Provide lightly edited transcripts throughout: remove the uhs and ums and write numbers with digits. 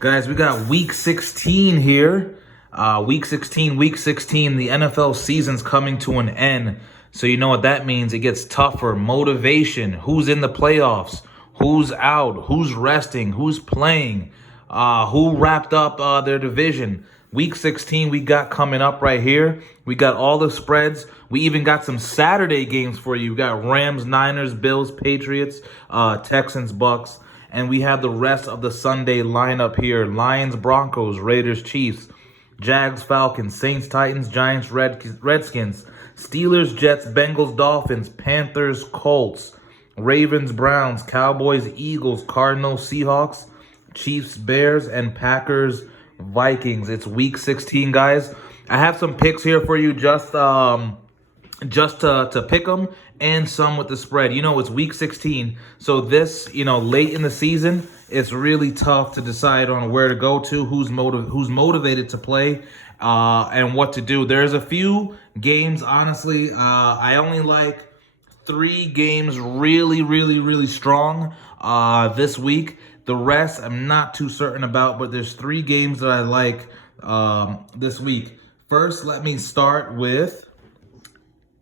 Guys, we got week 16 here. Week 16, the NFL season's coming to an end. So you know what that means. It gets tougher. Motivation. Who's in the playoffs? Who's out? Who's resting? Who's playing? Who wrapped up their division? Week 16 we got coming up right here. We got all the spreads. We even got some Saturday games for you. We got Rams, Niners, Bills, Patriots, Texans, Bucks. And we have the rest of the Sunday lineup here. Lions, Broncos, Raiders, Chiefs, Jags, Falcons, Saints, Titans, Giants, Redskins, Steelers, Jets, Bengals, Dolphins, Panthers, Colts, Ravens, Browns, Cowboys, Eagles, Cardinals, Seahawks, Chiefs, Bears, and Packers, Vikings. It's week 16, guys. I have some picks here for you just to pick them, and some with the spread. You know, it's week 16, so this, late in the season, it's really tough to decide on where to go to, who's motivated to play, and what to do. There's a few games, honestly, I only like 3 games really strong this week. The rest I'm not too certain about, but there's 3 games that I like this week. First, let me start with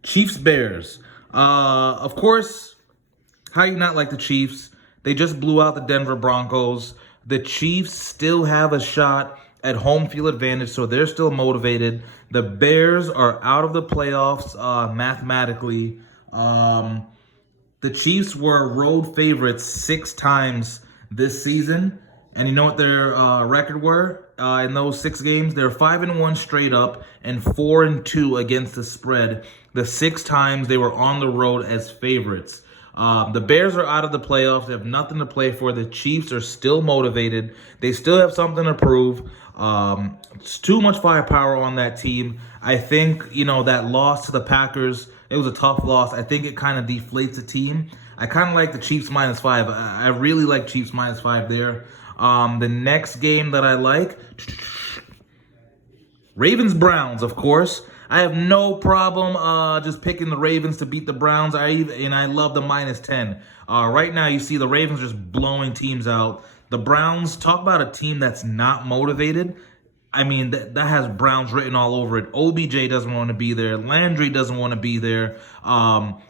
Chiefs Bears. Of course, how you not like the Chiefs? They just blew out the Denver Broncos. The Chiefs still have a shot at home field advantage, so they're still motivated. The Bears are out of the playoffs mathematically. The Chiefs were road favorites 6 times this season. And you know what their record were in those 6 games? They're 5-1 straight up and 4-2 against the spread. The 6 times they were on the road as favorites. The Bears are out of the playoffs. They have nothing to play for. The Chiefs are still motivated. They still have something to prove. It's too much firepower on that team. I think, that loss to the Packers, it was a tough loss. I think it kind of deflates the team. I kind of like the Chiefs -5. I really like Chiefs -5 there. The next game that I like, Ravens-Browns, of course. I have no problem just picking the Ravens to beat the Browns. I love the -10. Right now, you see the Ravens just blowing teams out. The Browns, talk about a team that's not motivated. I mean, that has Browns written all over it. OBJ doesn't want to be there. Landry doesn't want to be there.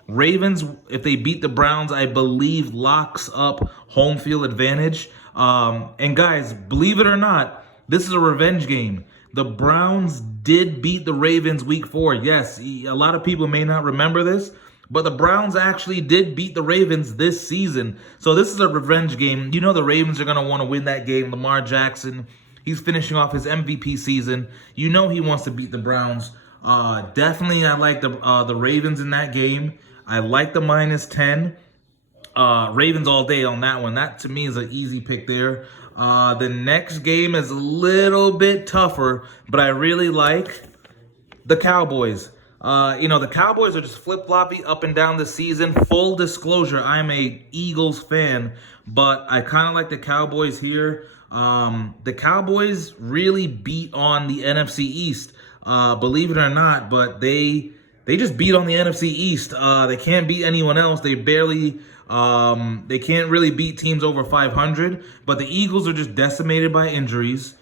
Ravens, if they beat the Browns, I believe locks up home field advantage. And guys, believe it or not, this is a revenge game. The Browns did beat the Ravens week 4. Yes, a lot of people may not remember this, but the Browns actually did beat the Ravens this season. So this is a revenge game. You know the Ravens are going to want to win that game. Lamar Jackson, he's finishing off his MVP season. You know he wants to beat the Browns. Definitely, I like the Ravens in that game. I like the -10. Ravens all day on that one. That, to me, is an easy pick there. The next game is a little bit tougher, but I really like the Cowboys. The Cowboys are just flip-floppy up and down the season. Full disclosure, I'm a Eagles fan, but I kind of like the Cowboys here. The Cowboys really beat on the NFC East, believe it or not, but they just beat on the NFC East. They can't beat anyone else. They can't really beat teams over 500, but the Eagles are just decimated by injuries.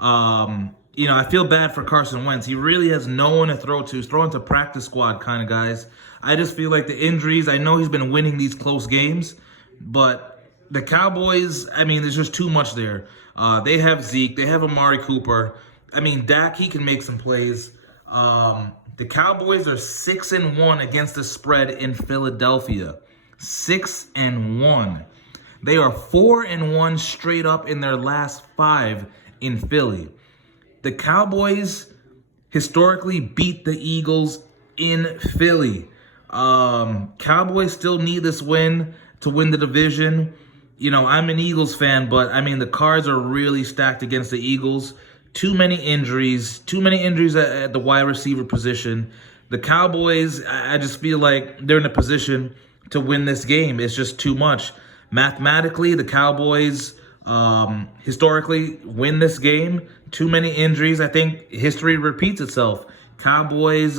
I feel bad for Carson Wentz. He really has no one to throw to. He's throwing to practice squad kind of guys. I just feel like the injuries, I know he's been winning these close games, but the Cowboys, there's just too much there. They have Zeke. They have Amari Cooper. Dak, he can make some plays. The Cowboys are 6-1 against the spread in Philadelphia. 6-1. They are 4-1 straight up in their last 5 in Philly. The Cowboys historically beat the Eagles in Philly. Cowboys still need this win to win the division. I'm an Eagles fan, but the cards are really stacked against the Eagles. Too many injuries at the wide receiver position. The Cowboys, I just feel like they're in a position to win this game. It's just too much. Mathematically, the Cowboys historically win this game. Too many injuries. I think history repeats itself. Cowboys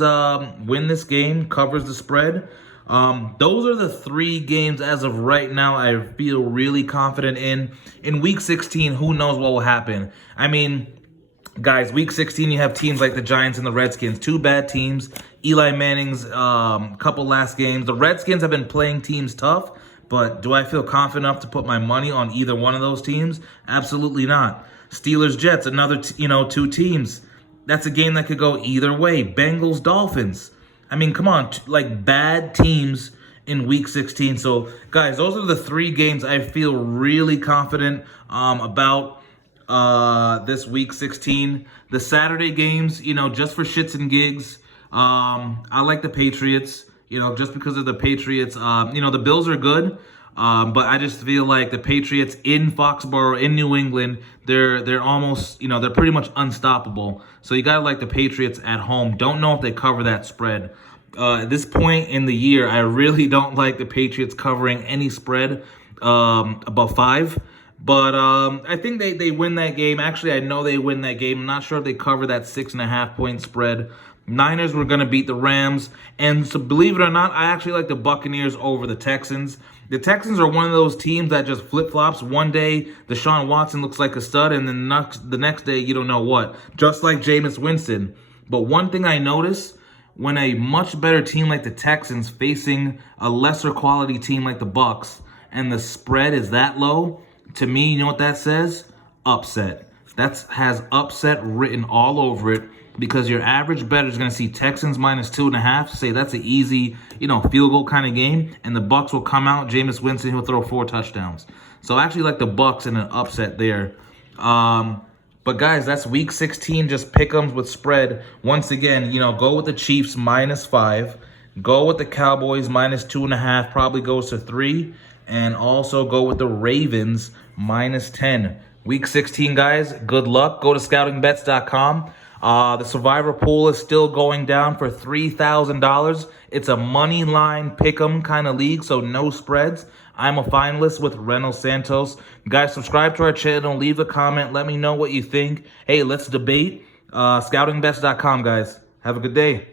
win this game, covers the spread. Those are the 3 games as of right now I feel really confident in. In Week 16, who knows what will happen? I mean, guys, Week 16, you have teams like the Giants and the Redskins. 2 bad teams. Eli Manning's couple last games. The Redskins have been playing teams tough, but do I feel confident enough to put my money on either one of those teams? Absolutely not. Steelers, Jets, another 2 teams. That's a game that could go either way. Bengals, Dolphins. I mean, come on, like bad teams in Week 16. So, guys, those are the 3 games I feel really confident about this Week 16. The Saturday games, just for shits and gigs, I like the Patriots, just because of the Patriots. The Bills are good, but I just feel like the Patriots in Foxborough, in New England, they're almost, they're pretty much unstoppable. So you got to like the Patriots at home. Don't know if they cover that spread. At this point in the year, I really don't like the Patriots covering any spread above 5. But I think they win that game. Actually, I know they win that game. I'm not sure if they cover that 6.5-point spread. Niners were going to beat the Rams. And so believe it or not, I actually like the Buccaneers over the Texans. The Texans are one of those teams that just flip-flops. One day, Deshaun Watson looks like a stud, and then the next day, you don't know what. Just like Jameis Winston. But one thing I noticed, when a much better team like the Texans facing a lesser quality team like the Bucs, and the spread is that low, to me, you know what that says? Upset. That has upset written all over it, because your average bettor is going to see Texans minus 2.5, say that's an easy, field goal kind of game, and the Bucs will come out. Jameis Winston, he'll throw 4 touchdowns. So I actually like the Bucs in an upset there. But guys, that's Week 16. Just pick-ems with spread. Once again, go with the Chiefs minus 5. Go with the Cowboys minus 2.5. Probably goes to 3. And also go with the Ravens minus 10. Week 16, guys, good luck. Go to Scoutingbets.com. The Survivor pool is still going down for $3,000. It's a money line pick'em kind of league, so no spreads. I'm a finalist with Reynolds Santos. Guys, subscribe to our channel. Leave a comment. Let me know what you think. Hey, let's debate. Scoutingbets.com, guys. Have a good day.